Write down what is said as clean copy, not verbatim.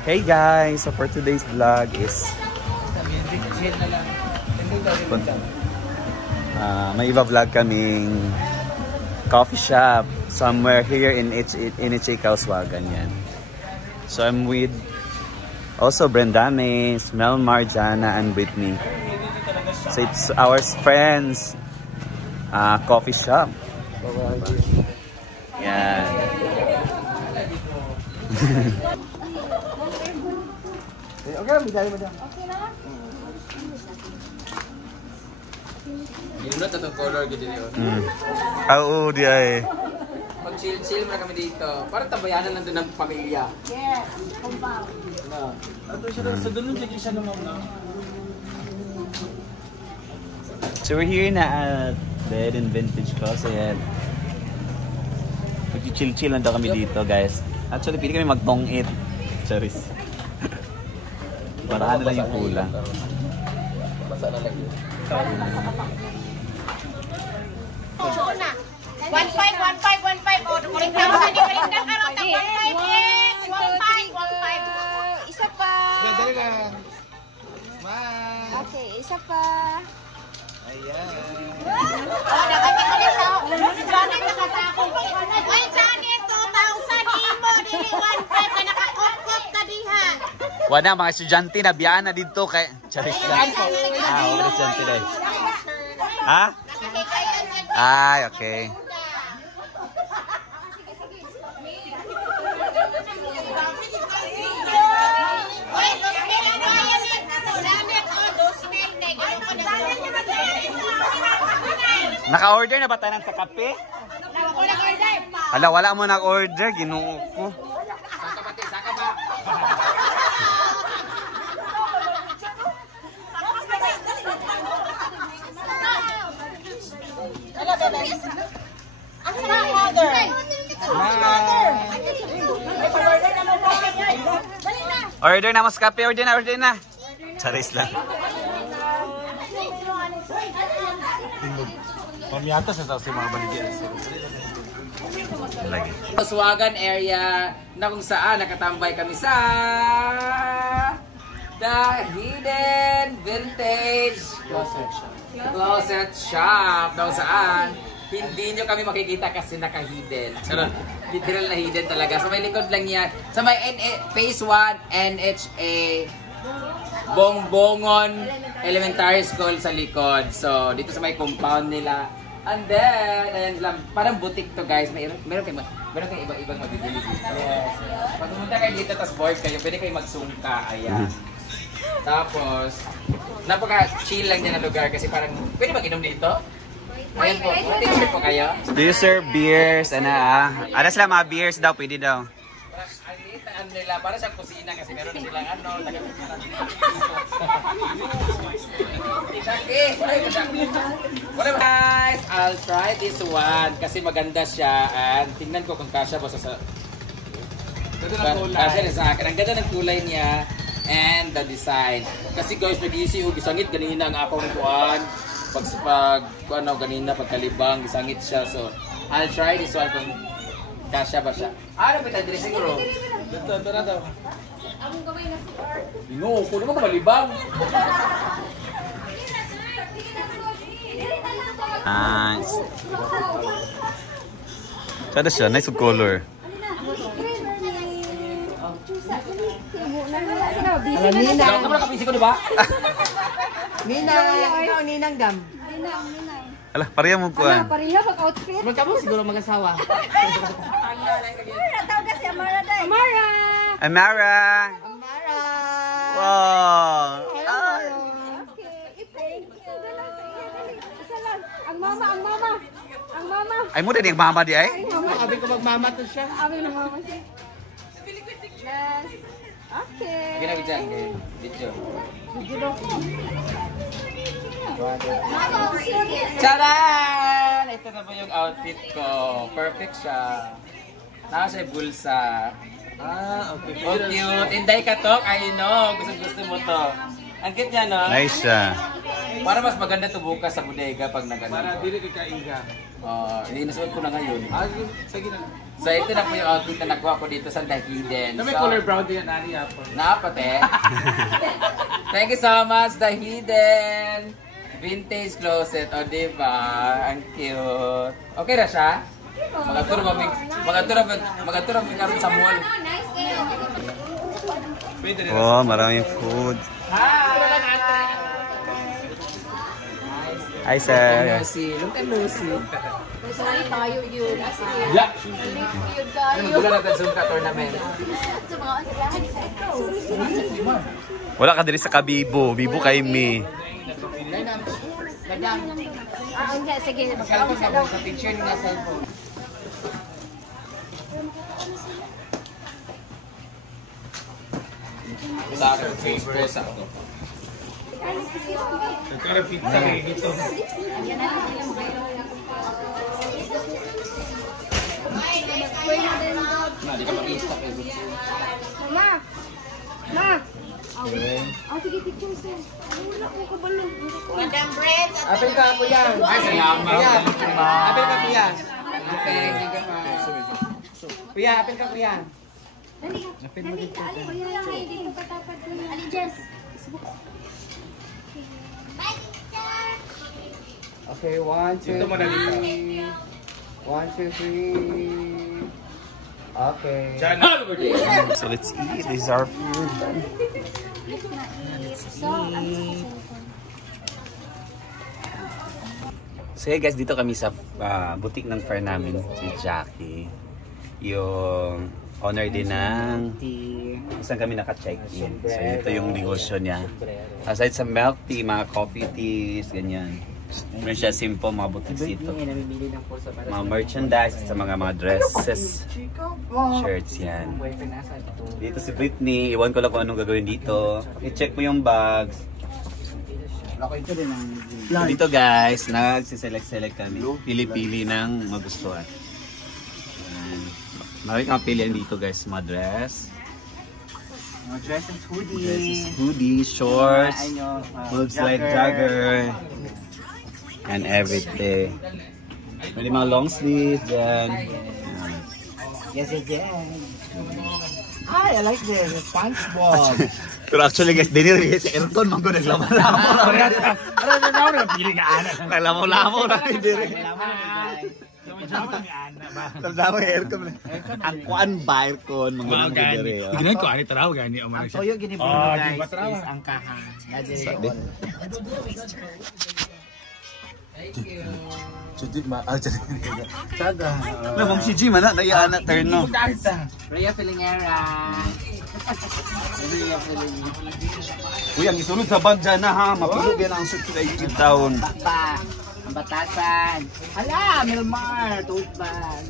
Hey guys, so for today's vlog is may iba vlog kaming coffee shop somewhere here in Kauswagan yan. So I'm with also Brendames, Melmar, Jana, and Whitney. So it's our friends coffee shop. Yan. Okay, bigay mo dyan. Okay na? Yung not atong color gid dito. Oo, di ay. Pag chill na kami dito. Para tabayanan lang doon ng pamilya. Yes, compound. Na. Ato siya sa doon jud siya naman na. So we're here na at Bed and Vintage Closet. Ayan. Mag-chill lang daw kami dito, guys. Actually, pili kami mag-tong-it. Charis. Para ano lang yung kulang. Basa na lang yun. 1.5, 1.5, 1.5. O, kuling tao sa di malindang karon tag 1.5. 1.5. Isa pa. Ya, dali lang. Smile. Okay, isa pa. Ayan. Oh, nakapit ko na sa. Janet nakasako. Oy, Janet, 2,000 imo dili 1.5 na nakakop-kop ka diha. Wala, mga estudyante na biyaan na dito kay Charis lang. Wala estudyante dahil. Ha? Ay, okay. Naka-order na ba tayo sa kape? Hala, wala mo nag-order. Ginoo ko. Saka ba? Hello, bebe. Ang sarang mother. Order na mas kape. Order na. Charis lang. Pamiyatas na sa mga baligyan. Lagi. Kauswagan area na kung saan nakatambay kami sa The Hidden Vintage Closet Shop. Daw saan hindi nyo kami makikita kasi naka-hidden. Literal na hidden talaga. Sa may likod lang yan. Sa may Phase 1 NHA Bongbongon Elementary School sa likod. So, dito sa may compound nila. And then, ayan lang, parang boutique to guys. Meron kayong iba-ibang mabibili dito. Yes. Pag pumunta kayo dito, tapos bored kayo, pwede kayo magsungka. Ayan. Tapos, napaka-chill lang dyan na lugar kasi parang, pwede mag-inom dito? Ayan po, teacher po kayo. Do you serve beers? Ada sila mga beers daw, pwede daw. Ang liit na nila, para siyang kusina kasi meron na silang guys, I'll try this one kasi maganda siya and tingnan ko kung kasya ba sa kasya rin sa akin. Ang ganda ng kulay niya and the design. Kasi guys, nag-iisi yung gisangit ganina ang akong kuhan. Ganina pagkalibang, gisangit siya. So, I'll try this one kung kasya ba siya. Ano ba ito? Dressing room? Ito na daw. Among gamay na si Art. No, kung naman ka malibang. Sada siya, nice of color. Alam, Nina. Ikaw naman nakapisi ko, diba? Nina, ikaw, Ninang Dam. Ala, pareha mo kuhan. Pareha pag-outfit. Magkamo siguro mag-asawa. Tawag si Amara dai. Amara! Amara! Amara! Wow! Okay, thank you. Isa lang. Ang mama. Ay mo din yung mama di ay? Sabi ko magmama to siya. Abi ng mama siya. Yes. Okay. Sige na dyan, video. Charan! Ito na po yung outfit ko. Perfect siya. Nasa bulsa. Okay. Oh, cute. Inday katok. I know. Gusto mo to. Ang cute niya, no? Nice siya. Para mas maganda to bukas sa bodega pag nagano. Para dili ka kainga. Hindi nasuot ko na ngayon. Sige na. So ito na po yung outfit na nakuha ko dito sa The Hidden. May color brown din yan, Ani Apple. Napate. Thank you so much, The Hidden. Vintage closet, o diba? Ang cute. Okay na siya? Magaturo mo karon sa mall. Oh, maraming food. Hi, sir. Lucy. Long time no see. Sorry tayo yun. As in, Yeah. yun tayo. Duga natin Zoom ka tournament. Sa mga asalahan sa ito. Wala ka diri sa kabibo. Bibo kay me. Sige. Cellphone ka sa picture niya cellphone. Sa akin, Facebook sa ako. Nagkara pizza kayo dito. Di ka mag-i-stop eh. Ma! Ma! Oh, sige, picture sir. Wala ko kabalo. Madam Brent. Apel ka po yan. Ay, salamat. Apel ka po yan. Okay, hindi ka pa. Kuya, apel ka po yan. Dali ka. Kuya, hindi ko patapad ko yan. Ali, Jess. Okay, 1, 2, 3. 1, 2, 3. Okay. So let's eat. This is our food. So hey guys, dito kami sa boutique ng friend namin, si Jackie. Yung owner din ng saan kami naka-check-in. So ito yung negosyo niya. Aside sa milk tea, mga coffee teas, ganyan. Meron siya simple mga boutiques dito. Mga merchandise, sa mga dresses, shirts yan. Dito si Britney, iwan ko lang kung anong gagawin dito. I-check mo yung bags. So dito guys, nagsiselect kami. Pili-pili ng magustuhan. Marami kang pilihan dito guys, mga dress. Mga dresses, hoodies. Dresses, hoodies, shorts, boobs like jogger, and everything. Pwede mga long sleeves, then. Yes. Hi, I like this. SpongeBob. Pero actually guys, dinirigay sa aircon, mga naglamo-lamo. Naglamo-lamo na dinirigay. Tama yung aircon. Ang kuan ba aircon, mga nangyari. Ginahin ko, ani taraw, gani. Ang toyo ginibuno guys is ang kaha. Thank you. Saga. Ma'am si Jim ana naiya na terno. Rhea Filingera. Uy, ang isunod sa bag dyan na ha. Mapulog yan ang suit sa ikit taon. Ang batasan. Hala, Milmar, tote bag.